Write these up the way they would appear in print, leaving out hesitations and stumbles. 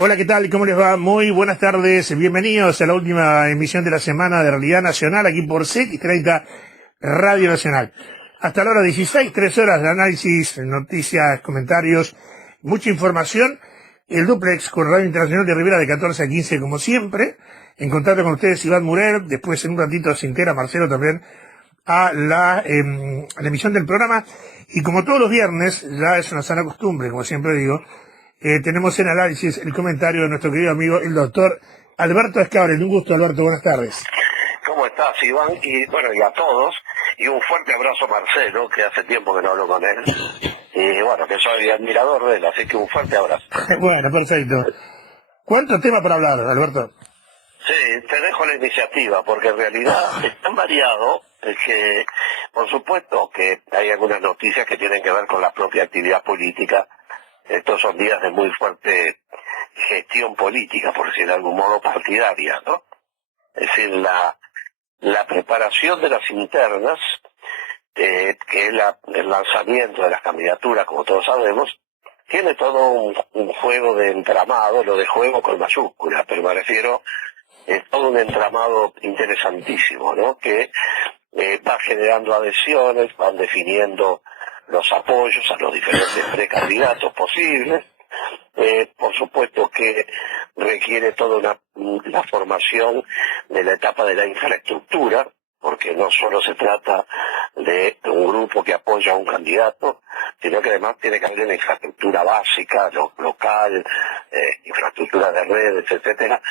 Hola, ¿qué tal? ¿Cómo les va? Muy buenas tardes. Bienvenidos a la última emisión de la semana de Realidad Nacional, aquí por CX30 Radio Nacional. Hasta la hora 16, 3 horas de análisis, noticias, comentarios, mucha información. El duplex con Radio Internacional de Rivera de 14 a 15, como siempre. En contacto con ustedes, Iván Murer. Después, en un ratito, se integra Marcelo también a la emisión del programa. Y como todos los viernes, ya es una sana costumbre, como siempre digo, tenemos en análisis el comentario de nuestro querido amigo, el doctor Alberto Escabrel. Un gusto, Alberto, buenas tardes. ¿Cómo estás, Iván? Y bueno, y a todos, y un fuerte abrazo a Marcelo, que hace tiempo que no hablo con él, y bueno, que soy admirador de él, así que un fuerte abrazo. Bueno, perfecto. ¿Cuánto tema para hablar, Alberto? Sí, te dejo la iniciativa, porque en realidad es tan variado que, por supuesto, que hay algunas noticias que tienen que ver con la propia actividad política. Estos son días de muy fuerte gestión política, por decir de algún modo partidaria, ¿no? Es decir, la preparación de las internas, que es el lanzamiento de las candidaturas, como todos sabemos, tiene todo un juego de entramado, lo de juego con mayúsculas, pero me refiero, es todo un entramado interesantísimo, ¿no? Que va generando adhesiones, van definiendo los apoyos a los diferentes precandidatos posibles. Por supuesto que requiere toda la formación de la etapa de la infraestructura, porque no solo se trata de un grupo que apoya a un candidato, sino que además tiene que haber una infraestructura básica, local, infraestructura de redes, etcétera.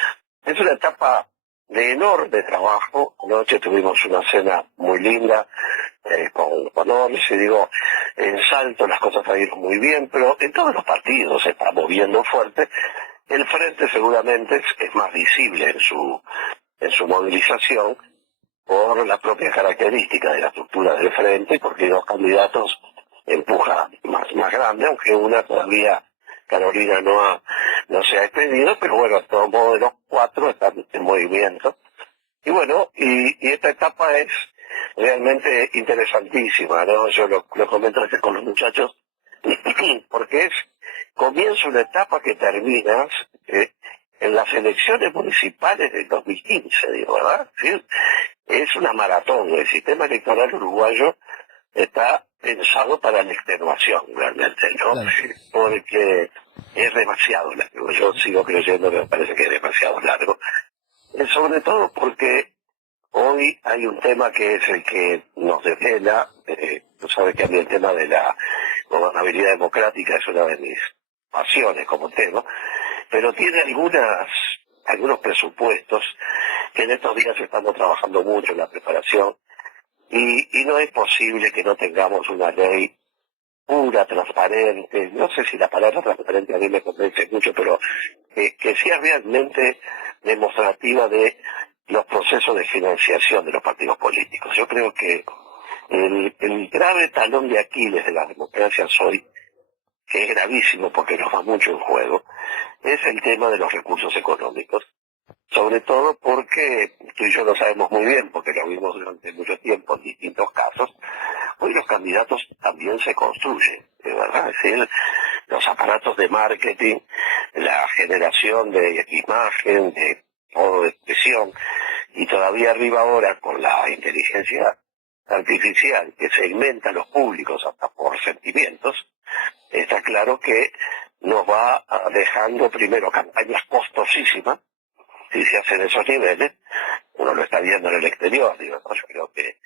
Es una etapa de enorme trabajo. Anoche tuvimos una cena muy linda con Orsi, y digo, en Salto las cosas salieron muy bien, pero en todos los partidos se está moviendo fuerte. El frente seguramente es más visible en su movilización por la propia característica de la estructura del frente, porque dos candidatos empuja más grande, aunque una todavía, Carolina, no se ha expedido, pero bueno, de todos modos de los cuatro están en movimiento. Y bueno, y esta etapa es realmente interesantísima, ¿no? Yo lo comento a veces con los muchachos, porque comienza una etapa que termina en las elecciones municipales del 2015, digo, ¿verdad? ¿Sí? Es una maratón. El sistema electoral uruguayo está pensado para la extenuación, realmente, ¿no? Claro. Porque es demasiado largo. Yo sigo creyendo que me parece que es demasiado largo. Sobre todo porque hoy hay un tema que es el que nos desvela. Tú sabes que a mí el tema de la gobernabilidad democrática es una de mis pasiones como tema, pero tiene algunos presupuestos que en estos días estamos trabajando mucho en la preparación, y no es posible que no tengamos una ley pura, transparente. No sé si la palabra transparente a mí me convence mucho, pero que sea realmente demostrativa de los procesos de financiación de los partidos políticos. Yo creo que el grave talón de Aquiles de las democracias hoy, que es gravísimo porque nos va mucho en juego, es el tema de los recursos económicos. Sobre todo porque tú y yo lo sabemos muy bien, porque lo vimos durante mucho tiempo en distintos casos. Hoy los candidatos también se construyen, de verdad. Es decir, los aparatos de marketing, la generación de imagen, de modo de expresión, y todavía arriba ahora con la inteligencia artificial que segmenta a los públicos hasta por sentimientos, está claro que nos va dejando primero campañas costosísimas. Si se hacen esos niveles, uno lo está viendo en el exterior, digo, ¿no? Yo creo que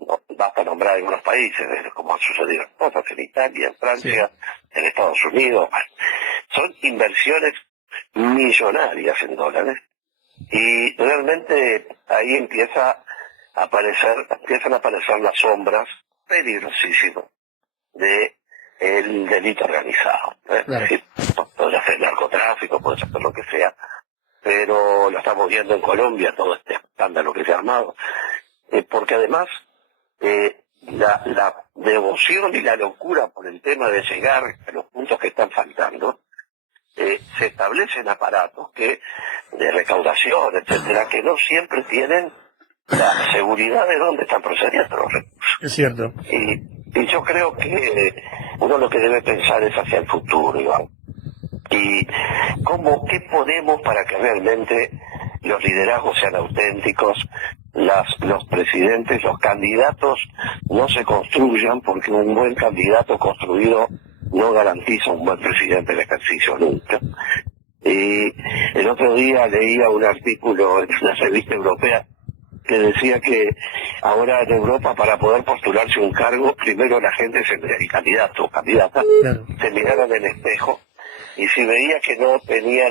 no, basta nombrar algunos países, como han sucedido cosas en Italia, en Francia, sí, en Estados Unidos. Bueno, son inversiones millonarias en dólares, y realmente ahí empiezan a aparecer las sombras peligrosísimas de el delito organizado. Claro. Es decir, puede ser narcotráfico, puede ser lo que sea, pero lo estamos viendo en Colombia, todo este escándalo que se ha armado, porque además la devoción y la locura por el tema de llegar a los puntos que están faltando, se establecen aparatos de recaudación, etcétera, que no siempre tienen la seguridad de dónde están procediendo los recursos. Es cierto. Y yo creo que uno lo que debe pensar es hacia el futuro, Iván. y qué ponemos para que realmente los liderazgos sean auténticos, los presidentes, los candidatos no se construyan, porque un buen candidato construido no garantiza un buen presidente en ejercicio nunca. Y el otro día leía un artículo en una revista europea que decía que ahora en Europa, para poder postularse un cargo, primero la gente, el candidato o candidata, se mirara en el espejo, y si veía que no tenía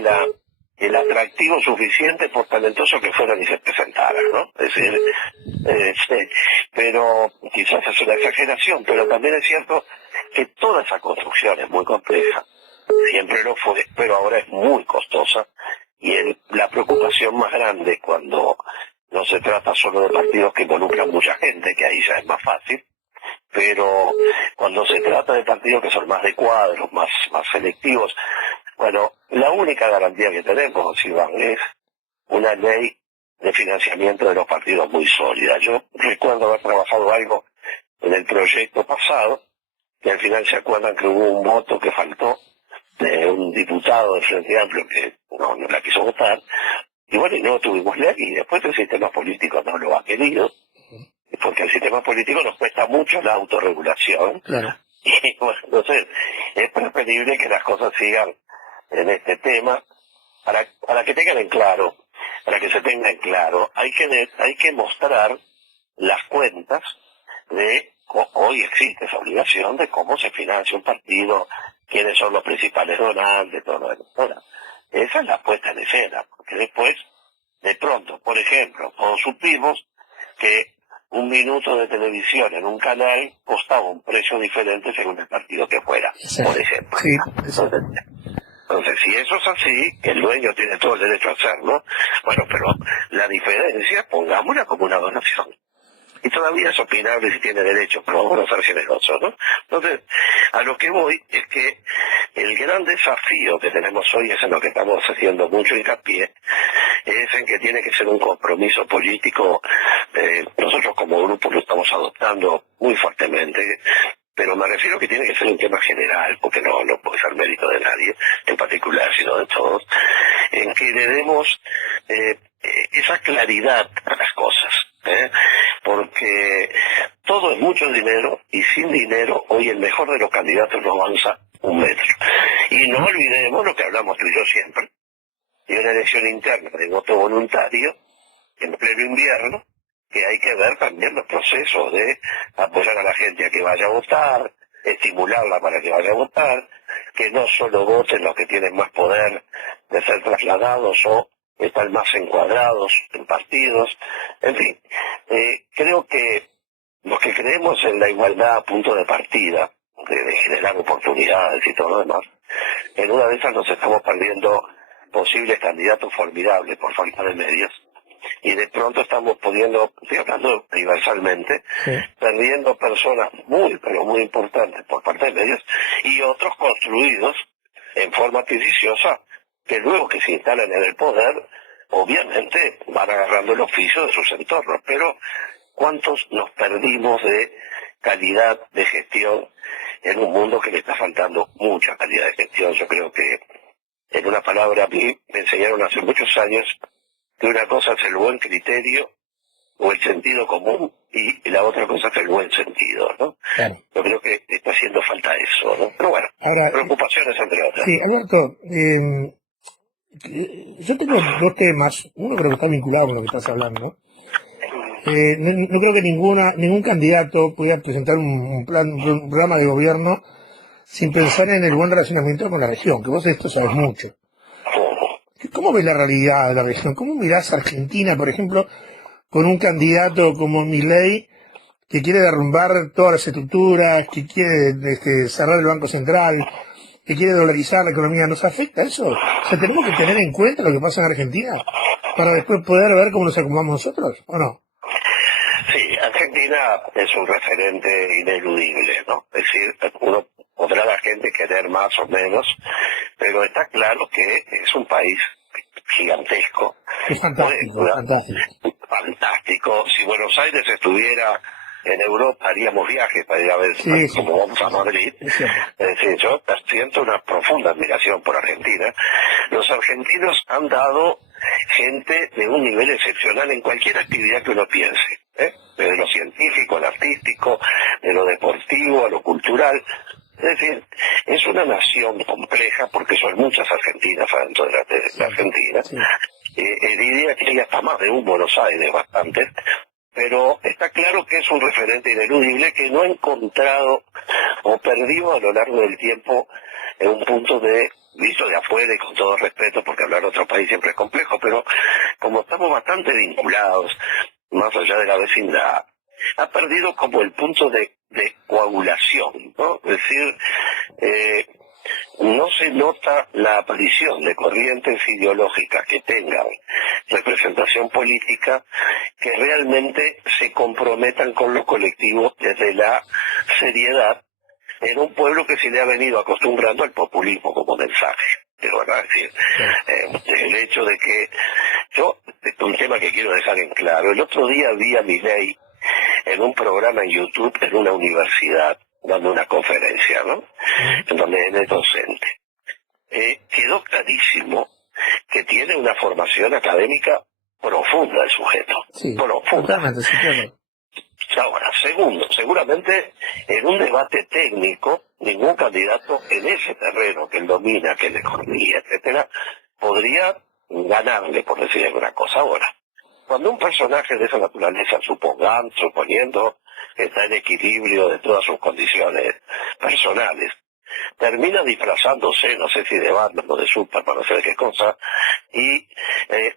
el atractivo suficiente, por talentoso que fuera, ni se presentara, ¿no? Es decir, pero quizás es una exageración, pero también es cierto que toda esa construcción es muy compleja, siempre lo fue, pero ahora es muy costosa, y la preocupación más grande cuando no se trata solo de partidos que involucran mucha gente, que ahí ya es más fácil, pero cuando se trata de partidos que son más de cuadros, más selectivos, bueno, la única garantía que tenemos, Iván, es una ley de financiamiento de los partidos muy sólida. Yo recuerdo haber trabajado algo en el proyecto pasado, que al final se acuerdan que hubo un voto que faltó de un diputado del Frente Amplio que no la quiso votar, y bueno, y no tuvimos ley, y después el sistema político no lo ha querido, porque el sistema político nos cuesta mucho la autorregulación. Claro. Y bueno, entonces es preferible que las cosas sigan en este tema, para que tengan en claro, para que se tenga en claro, hay que mostrar las cuentas hoy existe esa obligación de cómo se financia un partido, quiénes son los principales donantes, todo eso. Esa es la puesta en escena, porque después, de pronto, por ejemplo, todos supimos que un minuto de televisión en un canal costaba un precio diferente según el partido que fuera, por ejemplo. Sí, entonces, si eso es así, el dueño tiene todo el derecho a hacerlo, bueno, pero la diferencia, pongámosla como una donación. Y todavía es opinable si tiene derecho, pero vamos a ser generosos, ¿no? Entonces, a lo que voy es que el gran desafío que tenemos hoy es en lo que estamos haciendo mucho hincapié, es en que tiene que ser un compromiso político. Nosotros como grupo lo estamos adoptando muy fuertemente, pero me refiero que tiene que ser un tema general, porque no puede ser mérito de nadie en particular, sino de todos, en que le demos esa claridad a las cosas, porque todo es mucho dinero, y sin dinero hoy el mejor de los candidatos no avanza un metro. Y no olvidemos lo que hablamos tú y yo siempre, de una elección interna de voto voluntario en pleno invierno, que hay que ver también los procesos de apoyar a la gente a que vaya a votar, estimularla para que vaya a votar, que no solo voten los que tienen más poder de ser trasladados o están más encuadrados en partidos. En fin, creo que los que creemos en la igualdad a punto de partida, de generar oportunidades y todo lo demás, en una de esas nos estamos perdiendo posibles candidatos formidables por falta de medios, y de pronto estamos estoy hablando universalmente, perdiendo personas muy, pero muy importantes por parte de medios, y otros construidos en forma artificiosa, que luego que se instalan en el poder, obviamente van agarrando el oficio de sus entornos. Pero ¿cuántos nos perdimos de calidad de gestión en un mundo que le está faltando mucha calidad de gestión? Yo creo que, en una palabra, a mí me enseñaron hace muchos años que una cosa es el buen criterio o el sentido común, y la otra cosa es el buen sentido, ¿no? Claro. Yo creo que está haciendo falta eso, ¿no? Pero bueno, ahora, preocupaciones entre otras. Sí, Alberto, yo tengo dos temas. Uno creo que está vinculado con lo que estás hablando, ¿no? No creo que ningún candidato pudiera presentar un programa de gobierno sin pensar en el buen relacionamiento con la región, que vos de esto sabes mucho. ¿Cómo ves la realidad de la región? ¿Cómo mirás a Argentina, por ejemplo, con un candidato como Milei, que quiere derrumbar todas las estructuras, que quiere cerrar el Banco Central, que quiere dolarizar la economía? ¿Nos afecta eso? O sea, ¿tenemos que tener en cuenta lo que pasa en Argentina para después poder ver cómo nos acomodamos nosotros, o no? Sí, Argentina es un referente ineludible, ¿no? Es decir, uno podrá la gente querer más o menos, pero está claro que es un país gigantesco. Es fantástico, fantástico. Fantástico. Si Buenos Aires estuviera en Europa haríamos viajes para ir a ver como vamos a Madrid. Es decir, yo siento una profunda admiración por Argentina. Los argentinos han dado gente de un nivel excepcional en cualquier actividad que uno piense, desde lo científico, lo artístico, de lo deportivo, a lo cultural. Es decir, es una nación compleja porque son muchas argentinas adentro de la Argentina. Sí. Diría que hay hasta más de un Buenos Aires, bastantes, pero está claro que es un referente ineludible que no ha encontrado o perdido a lo largo del tiempo en un punto de, visto de afuera y con todo respeto, porque hablar de otro país siempre es complejo, pero como estamos bastante vinculados, más allá de la vecindad, ha perdido como el punto de coagulación, ¿no? Es decir, no se nota la aparición de corrientes ideológicas que tengan representación política que realmente se comprometan con lo colectivo desde la seriedad en un pueblo que se le ha venido acostumbrando al populismo como mensaje. Pero verdad, es decir, el hecho de que un tema que quiero dejar en claro, el otro día vi a Milei en un programa en YouTube en una universidad dando una conferencia, ¿no? En donde él es docente. Quedó clarísimo que tiene una formación académica profunda el sujeto. Sí, profunda. Sí, claro. Ahora, segundo, seguramente en un debate técnico, ningún candidato en ese terreno que él domina, que es la economía, etcétera, podría ganarle, por decir alguna cosa. Ahora, cuando un personaje de esa naturaleza, suponiendo que está en equilibrio de todas sus condiciones personales, termina disfrazándose, no sé si de Batman o de Superman, no sé de qué cosa, y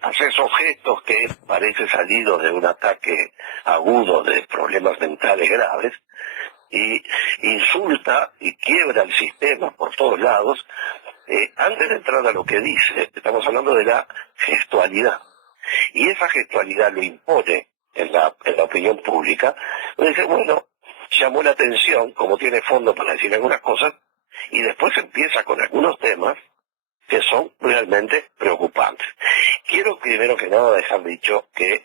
hace esos gestos que parece salido de un ataque agudo de problemas mentales graves, y insulta y quiebra el sistema por todos lados. Antes de entrar a lo que dice, estamos hablando de la gestualidad. Y esa gestualidad lo impone en la opinión pública. Uno dice, bueno, llamó la atención, como tiene fondo para decir algunas cosas, y después empieza con algunos temas que son realmente preocupantes. Quiero primero que nada dejar dicho que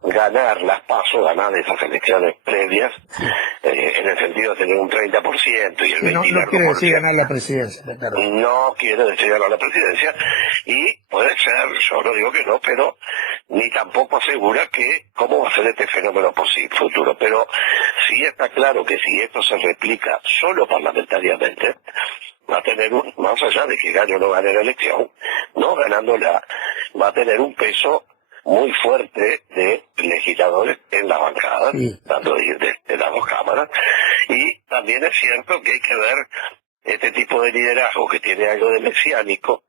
ganar las PASO, ganar esas elecciones previas, en el sentido de tener un 30% y el 20%. No quiere decir ganar la presidencia, claro. No quiere decir ganar la presidencia, y puede ser, yo no digo que no, pero ni tampoco asegura que cómo va a ser este fenómeno futuro. Pero sí está claro que si esto se replica solo parlamentariamente, va a tener más allá de que gane o no gane la elección, no ganándola, va a tener un peso muy fuerte de legisladores en las bancadas, tanto de las dos cámaras, y también es cierto que hay que ver este tipo de liderazgo que tiene algo de mesiánico,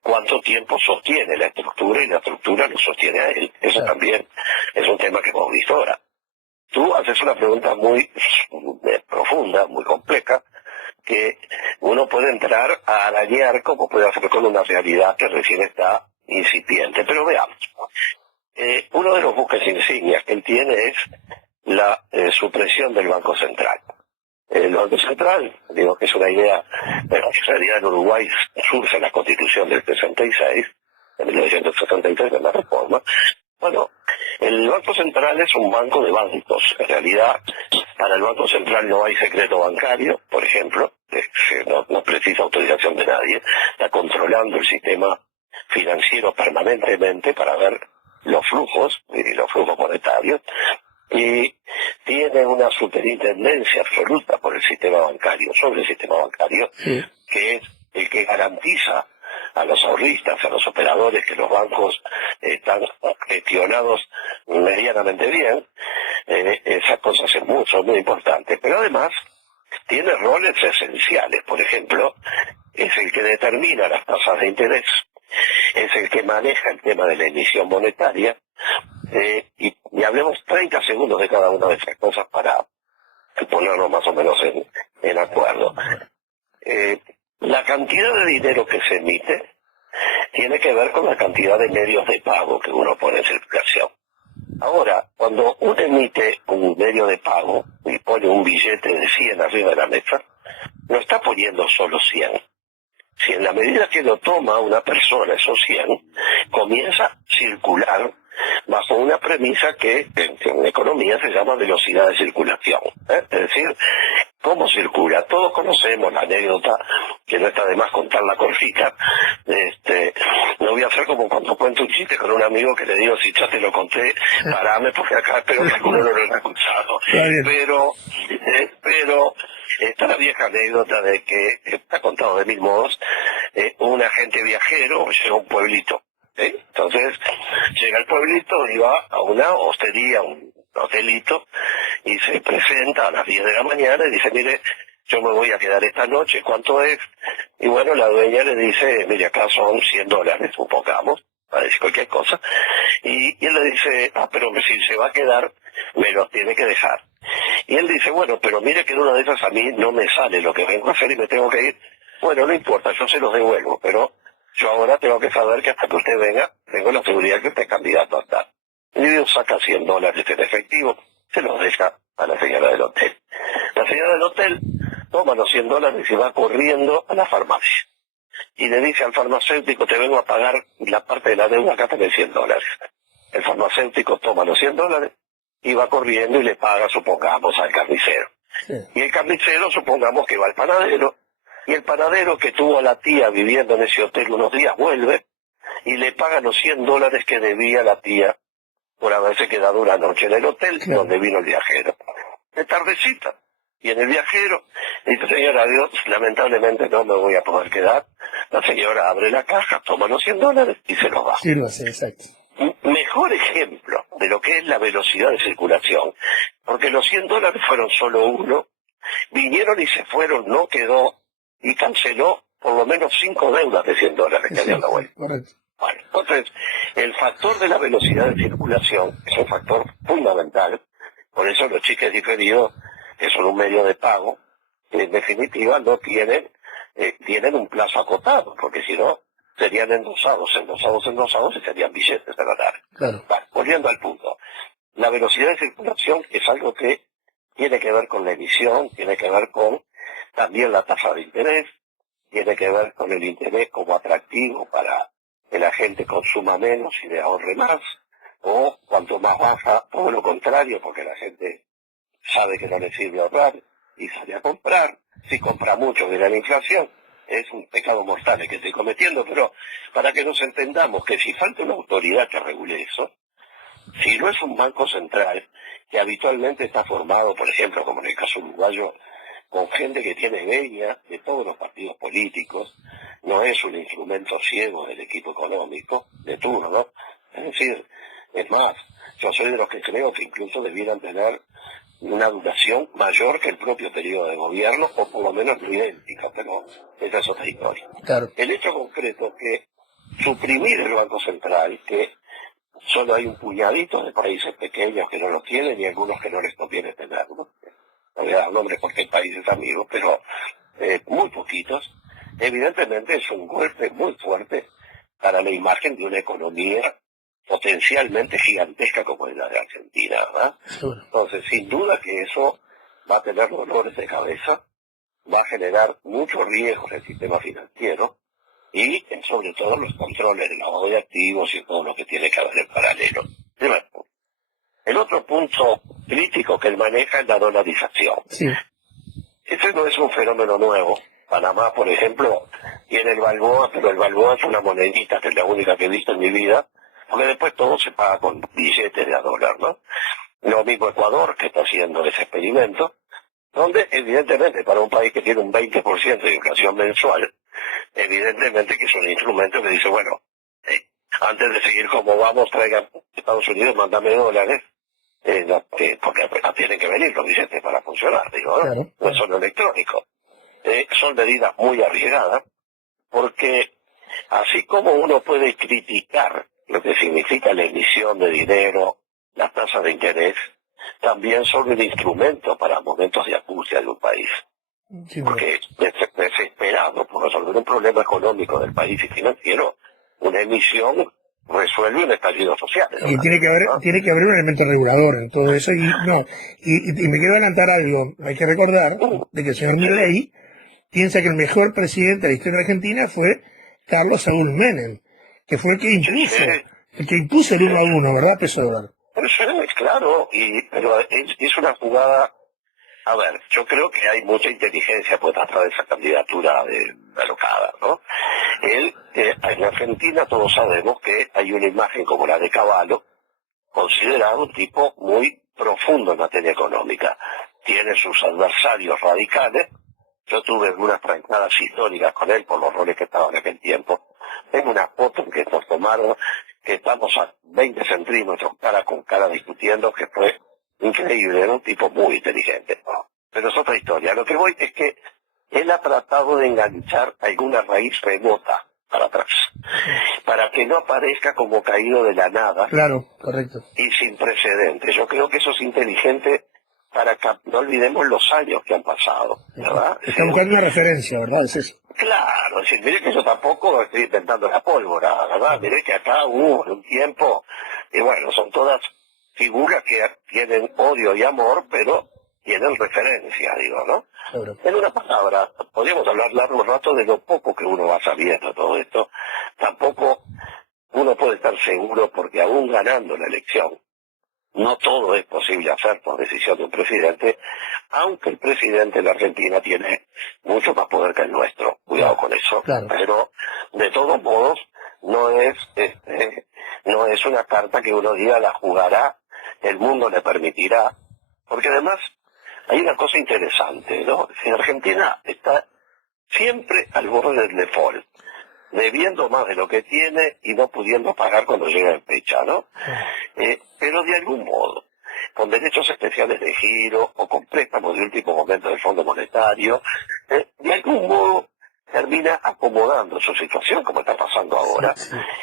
cuánto tiempo sostiene la estructura y la estructura lo sostiene a él. Eso también es un tema que hemos visto ahora. Tú haces una pregunta muy profunda, muy compleja, que uno puede entrar a arañar como puede hacer con una realidad que recién está incipiente. Pero veamos. Uno de los buques insignias que él tiene es la supresión del Banco Central. El Banco Central, digo que es una idea, pero en realidad en Uruguay surge la Constitución del 66, de 1973, de la reforma. Bueno, el Banco Central es un banco de bancos. En realidad, para el Banco Central no hay secreto bancario, por ejemplo, no precisa autorización de nadie, está controlando el sistema financiero permanentemente para ver los flujos y los flujos monetarios, y tiene una superintendencia absoluta por el sistema bancario, sobre el sistema bancario, que es el que garantiza a los ahorristas, a los operadores, que los bancos están gestionados medianamente bien. Esas cosas es muy importante, pero además tiene roles esenciales. Por ejemplo, es el que determina las tasas de interés, es el que maneja el tema de la emisión monetaria, y hablemos 30 segundos de cada una de esas cosas para ponernos más o menos en acuerdo. La cantidad de dinero que se emite tiene que ver con la cantidad de medios de pago que uno pone en circulación. Ahora, cuando uno emite un medio de pago y pone un billete de 100 arriba de la mesa, no está poniendo solo 100. Si en la medida que lo toma una persona, esos 100, comienza a circular bajo una premisa que en economía se llama velocidad de circulación. Es decir, ¿cómo circula? Todos conocemos la anécdota, que no está de más contarla cortita. No voy a hacer como cuando cuento un chiste con un amigo que le digo, si ya te lo conté, parame, porque acá espero que alguno no lo haya escuchado. Pero está la vieja anécdota de que, está contado de mil modos, un agente viajero llega a un pueblito. Entonces, llega al pueblito y va a una hostería, un hotelito, y se presenta a las 10 de la mañana y dice, mire, yo me voy a quedar esta noche, ¿cuánto es? Y bueno, la dueña le dice, mire, acá son $100, supongamos, para decir cualquier cosa, y él le dice, pero si se va a quedar, me los tiene que dejar. Y él dice, bueno, pero mire que en una de esas a mí no me sale lo que vengo a hacer y me tengo que ir. Bueno, no importa, yo se los devuelvo, pero yo ahora tengo que saber que hasta que usted venga, tengo la seguridad que usted es candidato a estar. Y Dios saca $100 en efectivo, se los deja a la señora del hotel. La señora del hotel toma los $100 y se va corriendo a la farmacia. Y le dice al farmacéutico, te vengo a pagar la parte de la deuda, acá tenés $100. El farmacéutico toma los $100 y va corriendo y le paga, supongamos, al carnicero. Sí. Y el carnicero, supongamos que va al panadero, y el panadero que tuvo a la tía viviendo en ese hotel unos días vuelve y le paga los $100 que debía la tía por haberse quedado una noche en el hotel donde vino el viajero. De tardecita. Y en el viajero dice, señora, Dios, lamentablemente no me voy a poder quedar. La señora abre la caja, toma los $100 y se los va. Sí, lo sé, exacto. Mejor ejemplo de lo que es la velocidad de circulación, porque los $100 fueron solo uno, vinieron y se fueron, no quedó, y canceló por lo menos 5 deudas de $100 que habían dado vuelta. Correcto. Bueno, entonces, el factor de la velocidad de circulación es un factor fundamental, por eso los cheques diferidos, que son un medio de pago, en definitiva no tienen un plazo acotado, porque si no, serían endosados y serían billetes de ganar. Claro. Bueno, volviendo al punto, la velocidad de circulación es algo que tiene que ver con la emisión, tiene que ver con también la tasa de interés, tiene que ver con el interés como atractivo para que la gente consuma menos y le ahorre más, o cuanto más baja, todo lo contrario, porque la gente sabe que no le sirve ahorrar y sale a comprar. Si compra mucho viene la inflación. Es un pecado mortal el que estoy cometiendo, pero para que nos entendamos que si falta una autoridad que regule eso, si no es un banco central, que habitualmente está formado, por ejemplo, como en el caso uruguayo, con gente que tiene venia de todos los partidos políticos, no es un instrumento ciego del equipo económico de turno, es decir, es más, yo soy de los que creo que incluso debieran tener una duración mayor que el propio periodo de gobierno, o por lo menos no idéntica, pero esa es otra historia. Claro. El hecho concreto que suprimir el Banco Central, que solo hay un puñadito de países pequeños que no lo tienen y algunos que no les conviene tenerlo, no voy a dar nombres porque hay países amigos, pero muy poquitos, evidentemente es un golpe muy fuerte para la imagen de una economía potencialmente gigantesca como es la de Argentina, ¿verdad? Entonces, sin duda que eso va a tener dolores de cabeza, va a generar muchos riesgos en el sistema financiero y, sobre todo, los controles de lavado de activos y todo lo que tiene que haber en paralelo. Primer punto. El otro punto crítico que él maneja es la dolarización. Sí. Ese no es un fenómeno nuevo. Panamá, por ejemplo, tiene el Balboa, pero el Balboa es una monedita, que es la única que he visto en mi vida, porque después todo se paga con billetes de $1, ¿no? Lo mismo Ecuador, que está haciendo ese experimento, donde evidentemente para un país que tiene un 20% de inflación mensual, evidentemente que es un instrumento que dice, bueno, antes de seguir como vamos, traigan Estados Unidos, mándame $, porque tienen que venir los billetes para funcionar, digo, ¿no? Claro. No es solo electrónico. Son medidas muy arriesgadas, porque así como uno puede criticar lo que significa la emisión de dinero, las tasas de interés, también son un instrumento para momentos de angustia de un país. Sí, porque desesperado por resolver un problema económico del país y financiero, una emisión resuelve un estallido social. Y tiene que haber un elemento regulador en todo eso. Y me quiero adelantar algo. Hay que recordar de que el señor Milei piensa que el mejor presidente de la historia de Argentina fue Carlos Saúl Menem, que fue el que impuso El que impuso el 1-1, ¿verdad, Peso Dólar? Pero eso es claro, pero es una jugada. A ver, yo creo que hay mucha inteligencia puesta atrás de esa candidatura de alocada, ¿no? En Argentina todos sabemos que hay una imagen como la de Cavallo, considerado un tipo muy profundo en materia económica. Tiene sus adversarios radicales. Yo tuve algunas trancadas históricas con él por los roles que estaba en aquel tiempo. Tengo una foto que nos tomaron, que estamos a 20 centímetros cara con cara discutiendo, que fue increíble, era un tipo muy inteligente. Pero es otra historia. Lo que voy es que él ha tratado de enganchar alguna raíz remota para atrás, para que no aparezca como caído de la nada. Claro, correcto. Y sin precedentes. Yo creo que eso es inteligente para que no olvidemos los años que han pasado, ¿verdad? Está buscando una referencia, ¿verdad? Es eso. Claro, es decir, mire que yo tampoco estoy inventando la pólvora, ¿verdad? Mire que acá hubo un tiempo, y bueno, son todas figuras que tienen odio y amor, pero tienen referencia, digo, ¿no? Claro. En una palabra, podríamos hablar largo rato de lo poco que uno va sabiendo de todo esto. Tampoco uno puede estar seguro porque aún ganando la elección, no todo es posible hacer por decisión de un presidente, aunque el presidente de la Argentina tiene mucho más poder que el nuestro. Cuidado con eso. Claro. Pero, de todos modos, no es una carta que uno diga la jugará, el mundo le permitirá. Porque además, hay una cosa interesante, ¿no? En Argentina está siempre al borde del default, debiendo más de lo que tiene y no pudiendo pagar cuando llega el fecha, ¿no? Pero de algún modo, con derechos especiales de giro o con préstamos de último momento del Fondo Monetario, de algún modo termina acomodando su situación, como está pasando ahora,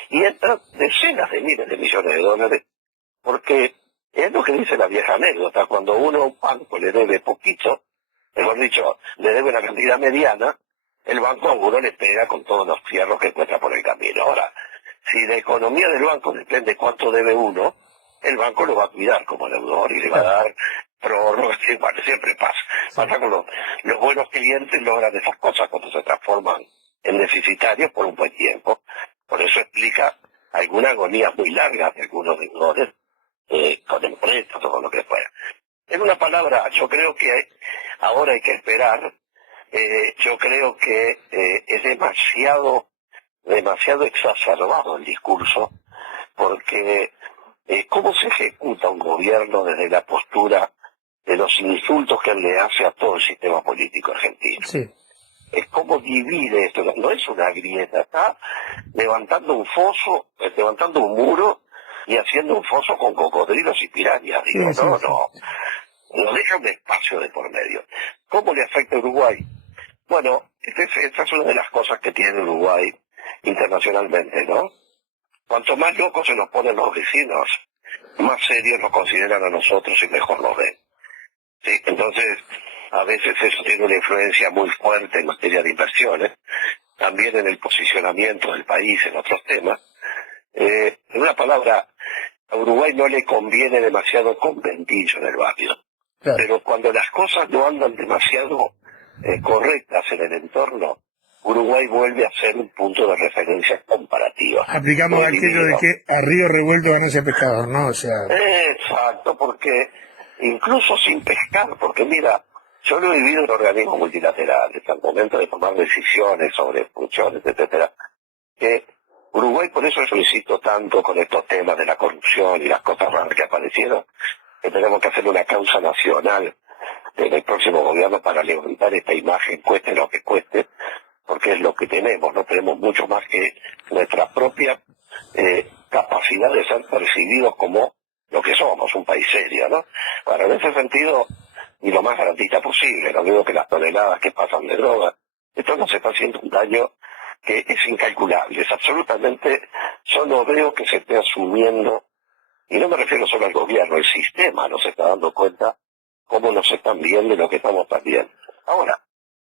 y entra decenas de miles de millones de dólares, porque es lo que dice la vieja anécdota, cuando uno a un banco le debe poquito, mejor dicho, le debe una cantidad mediana, el banco a uno le pega con todos los fierros que encuentra por el camino. Ahora, si la economía del banco depende de cuánto debe uno, el banco lo va a cuidar como deudor y le va a dar prórrogas, bueno, siempre pasa. Pasa con los buenos clientes logran esas cosas cuando se transforman en deficitarios por un buen tiempo. Por eso explica alguna agonía muy larga de algunos deudores, con empresas o con lo que fuera. En una palabra, yo creo que ahora hay que esperar. Yo creo que es demasiado exacerbado el discurso, porque ¿cómo se ejecuta un gobierno desde la postura de los insultos que él le hace a todo el sistema político argentino? Sí. Es como divide esto, no es una grieta, está levantando un foso, levantando un muro y haciendo un foso con cocodrilos y pirañas, digo, no deja un espacio de por medio. ¿Cómo le afecta a Uruguay? Bueno, esta es una de las cosas que tiene Uruguay internacionalmente, ¿no? Cuanto más locos se nos ponen los vecinos, más serios nos consideran a nosotros y mejor nos ven. ¿Sí? Entonces, a veces eso tiene una influencia muy fuerte en materia de inversiones, también en el posicionamiento del país en otros temas. En una palabra, a Uruguay no le conviene demasiado conventillo en el barrio. Claro. Pero cuando las cosas no andan demasiado correctas en el entorno, Uruguay vuelve a ser un punto de referencia comparativa. Aplicamos aquello de que a río revuelto ganancia pescador, ¿no? O sea... Exacto, porque incluso sin pescar, porque mira, yo lo he vivido en organismos multilaterales, al momento de tomar decisiones sobre funciones, etcétera, que Uruguay, por eso yo insisto tanto con estos temas de la corrupción y las cosas raras que aparecieron, que tenemos que hacer una causa nacional en el próximo gobierno para levantar esta imagen, cueste lo que cueste, porque es lo que tenemos, no tenemos mucho más que nuestra propia capacidad de ser percibidos como lo que somos, un país serio, ¿no? Bueno, en ese sentido, y lo más garantista posible, no digo que las toneladas que pasan de droga, esto nos está haciendo un daño que es incalculable, es absolutamente, yo no veo que se esté asumiendo, y no me refiero solo al gobierno, el sistema nos está dando cuenta cómo nos están viendo y lo que estamos también. Ahora,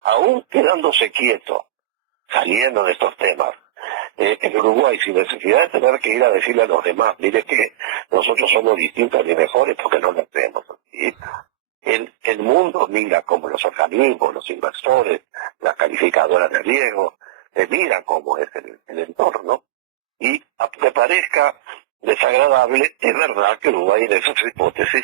aún quedándose quieto, saliendo de estos temas, en Uruguay, sin necesidad de tener que ir a decirle a los demás, mire que nosotros somos distintos y mejores porque no lo hacemos. ¿Sí? El mundo mira como los organismos, los inversores, las calificadoras de riesgo, mira cómo es el entorno, y aunque parezca desagradable, es verdad que Uruguay en esas hipótesis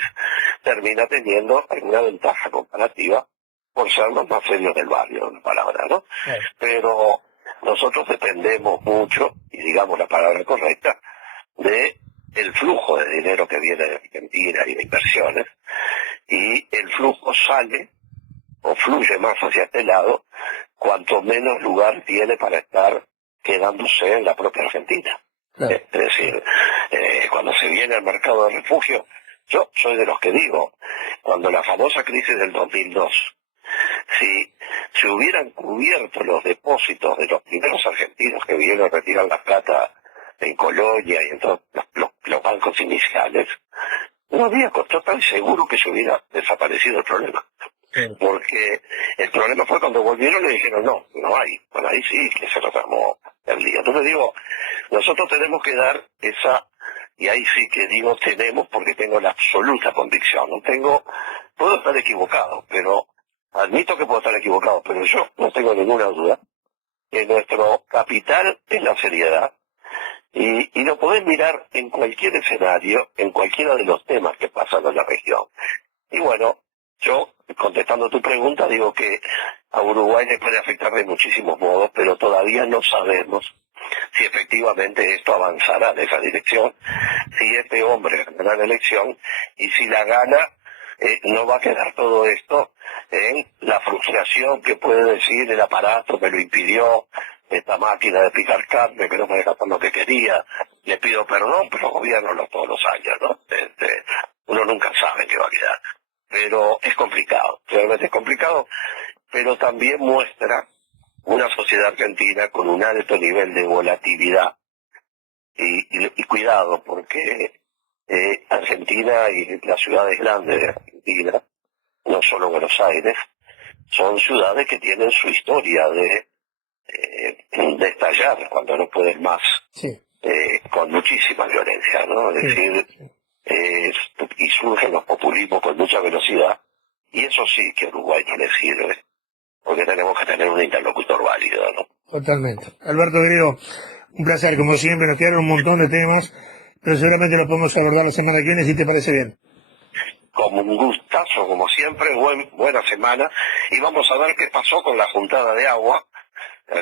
termina teniendo alguna ventaja comparativa por ser los más serios del barrio, una palabra, ¿no? Claro. Pero nosotros dependemos mucho, y digamos la palabra correcta, de el flujo de dinero que viene de Argentina y de inversiones, y el flujo sale o fluye más hacia este lado cuanto menos lugar tiene para estar quedándose en la propia Argentina. Claro. Es decir, cuando se viene al mercado de refugio, yo soy de los que digo, cuando la famosa crisis del 2002, si se hubieran cubierto los depósitos de los primeros argentinos que vinieron a retirar la plata en Colonia y en todos los bancos iniciales, no había total seguro que se hubiera desaparecido el problema. Claro. Porque el problema fue cuando volvieron y le dijeron, no hay. Bueno, ahí sí que se reclamó el día. Entonces digo, nosotros tenemos que dar esa, y ahí sí que digo tenemos porque tengo la absoluta convicción. Puedo estar equivocado, pero admito que puedo estar equivocado, pero yo no tengo ninguna duda que nuestro capital es la seriedad. Y lo podés mirar en cualquier escenario, en cualquiera de los temas que pasan en la región. Y bueno, yo, contestando tu pregunta, digo que a Uruguay le puede afectar de muchísimos modos, pero todavía no sabemos si efectivamente esto avanzará en esa dirección, si este hombre ganará la elección, y si la gana, no va a quedar todo esto en la frustración que puede decir el aparato me lo impidió, esta máquina de picar carne que no me deja hacer lo que quería, le pido perdón, pero gobierno todos los años, ¿no? Uno nunca sabe qué va a quedar. Pero es complicado, realmente es complicado, pero también muestra una sociedad argentina con un alto nivel de volatilidad y cuidado, porque Argentina y las ciudades grandes de Argentina, no solo Buenos Aires, son ciudades que tienen su historia de estallar cuando no pueden más, Sí. con muchísima violencia, ¿no? Es decir, y surgen los populismos con mucha velocidad, y eso sí que a Uruguay no le sirve, porque tenemos que tener un interlocutor válido, ¿no? Totalmente. Alberto Grego, un placer, como siempre, nos quedaron un montón de temas, pero seguramente los podemos abordar la semana que viene, si te parece bien. Como un gustazo, como siempre, buena semana, y vamos a ver qué pasó con la juntada de agua,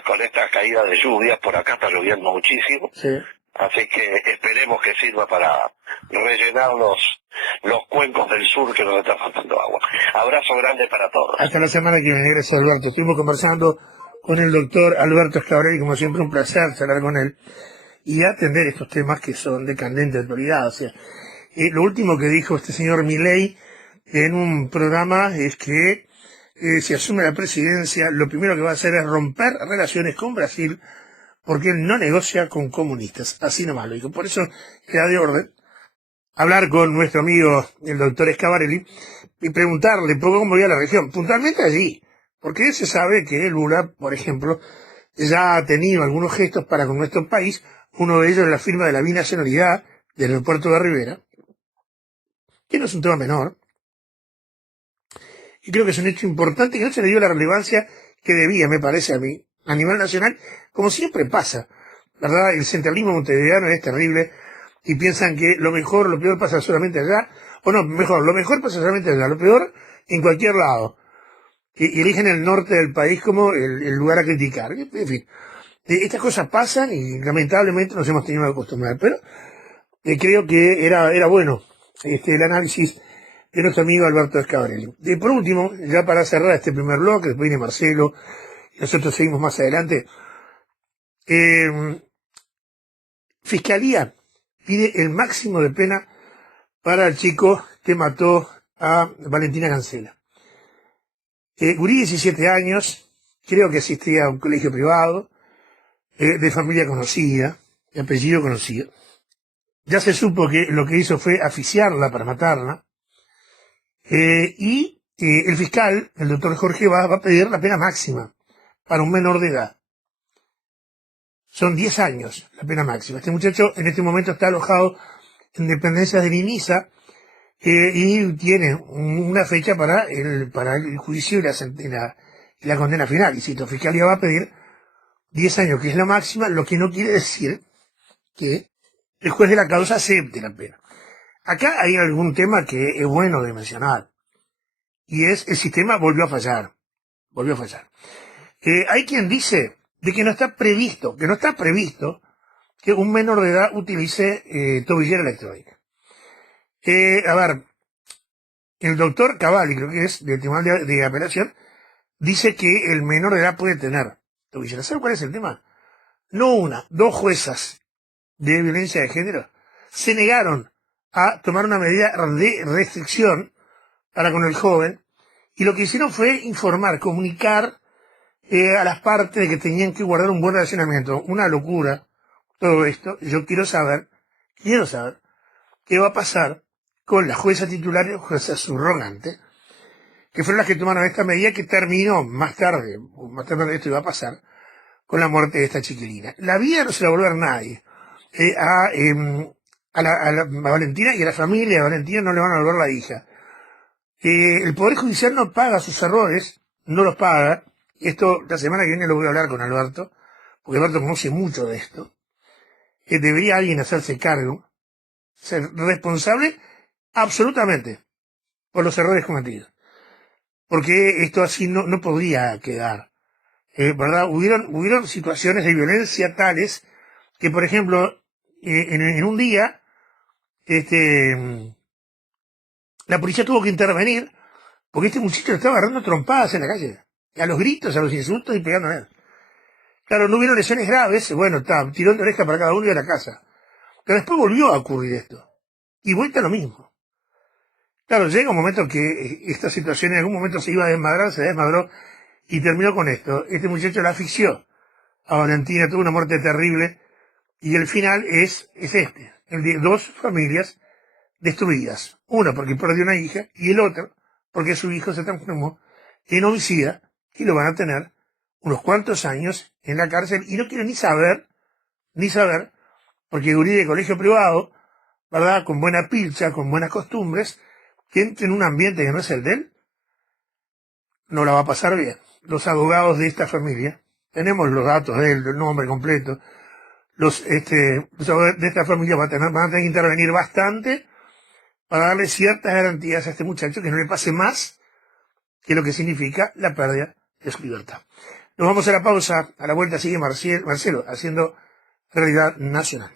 con esta caída de lluvias. Por acá está lloviendo muchísimo, Sí. así que esperemos que sirva para rellenar los cuencos del sur que nos está faltando agua. Abrazo grande para todos. Hasta la semana que viene, gracias Alberto. Estuvimos conversando con el doctor Alberto Scavarelli, como siempre un placer charlar con él y atender estos temas que son de candente actualidad. O sea, lo último que dijo este señor Milei en un programa es que si asume la presidencia, lo primero que va a hacer es romper relaciones con Brasil porque él no negocia con comunistas. Así nomás lo dijo. Por eso queda de orden hablar con nuestro amigo el doctor Scavarelli y preguntarle cómo veía la región, puntualmente allí, porque se sabe que Lula, por ejemplo, ya ha tenido algunos gestos para con nuestro país, uno de ellos es la firma de la binacionalidad del aeropuerto de Rivera, que no es un tema menor, y creo que es un hecho importante que no se le dio la relevancia que debía, me parece a mí, a nivel nacional, como siempre pasa, ¿verdad? El centralismo montevideano es terrible, y piensan que lo mejor, lo peor pasa solamente allá, o no, mejor, lo mejor pasa solamente allá, lo peor en cualquier lado. Y eligen el norte del país como el lugar a criticar. En fin, estas cosas pasan y lamentablemente nos hemos tenido que acostumbrar, pero creo que era bueno el análisis de nuestro amigo Alberto Scavarelli. Y por último, ya para cerrar este primer bloque, después viene Marcelo, y nosotros seguimos más adelante, Fiscalía pide el máximo de pena para el chico que mató a Valentina Cancela. Gurí, 17 años, creo que asistía a un colegio privado, de familia conocida, de apellido conocido. Ya se supo que lo que hizo fue asfixiarla para matarla, y el fiscal, el doctor Jorge Vaz, va a pedir la pena máxima para un menor de edad. Son 10 años la pena máxima. Este muchacho en este momento está alojado en dependencias de Nimisa, y tiene una fecha para el juicio y la condena final. Y si la fiscalía va a pedir 10 años, que es la máxima, lo que no quiere decir que el juez de la causa acepte la pena. Acá hay algún tema que es bueno de mencionar, y es el sistema volvió a fallar. Hay quien dice de que no está previsto que un menor de edad utilice tobillera electrónica. A ver, el doctor Cavalli, creo que es del Tribunal de Apelación, dice que el menor de edad puede tener tobillera. ¿Saben cuál es el tema? No una, dos juezas de violencia de género se negaron a tomar una medida de restricción para con el joven, y lo que hicieron fue informar, comunicar a las partes de que tenían que guardar un buen relacionamiento. Una locura todo esto. Yo quiero saber qué va a pasar con la jueza titular y la jueza subrogante, que fueron las que tomaron esta medida, que terminó más tarde esto iba a pasar, con la muerte de esta chiquilina. La vida no se la va a volver nadie. A Valentina y a la familia de Valentina no le van a volver la hija. El Poder Judicial no paga sus errores, no los paga. Esto la semana que viene lo voy a hablar con Alberto, porque Alberto conoce mucho de esto. Debería alguien hacerse cargo, ser responsable absolutamente por los errores cometidos. Porque esto así no podría quedar. ¿Verdad? Hubieron situaciones de violencia tales que, por ejemplo, en un día, la policía tuvo que intervenir porque este muchacho le estaba agarrando trompadas en la calle, a los gritos, a los insultos y pegando a él. Claro, no hubieron lesiones graves, bueno, tirón de oreja para cada uno de la casa. Pero después volvió a ocurrir esto. Y vuelta a lo mismo. Claro, llega un momento que esta situación en algún momento se iba a desmadrar, se desmadró y terminó con esto. Este muchacho la asfixió a Valentina, tuvo una muerte terrible, y el final es este, el de dos familias destruidas. Una porque perdió una hija, y el otro porque su hijo se transformó en homicida, y lo van a tener unos cuantos años en la cárcel, y no quieren ni saber, porque Uribe de colegio privado, ¿verdad?, con buena pilcha, con buenas costumbres, que entre en un ambiente que no es el de él, no la va a pasar bien. Los abogados de esta familia, tenemos los datos de él, el nombre completo, los abogados de esta familia van a tener que intervenir bastante para darle ciertas garantías a este muchacho, que no le pase más que lo que significa la pérdida de su libertad. Nos vamos a la pausa, a la vuelta sigue Marcelo haciendo Realidad Nacional.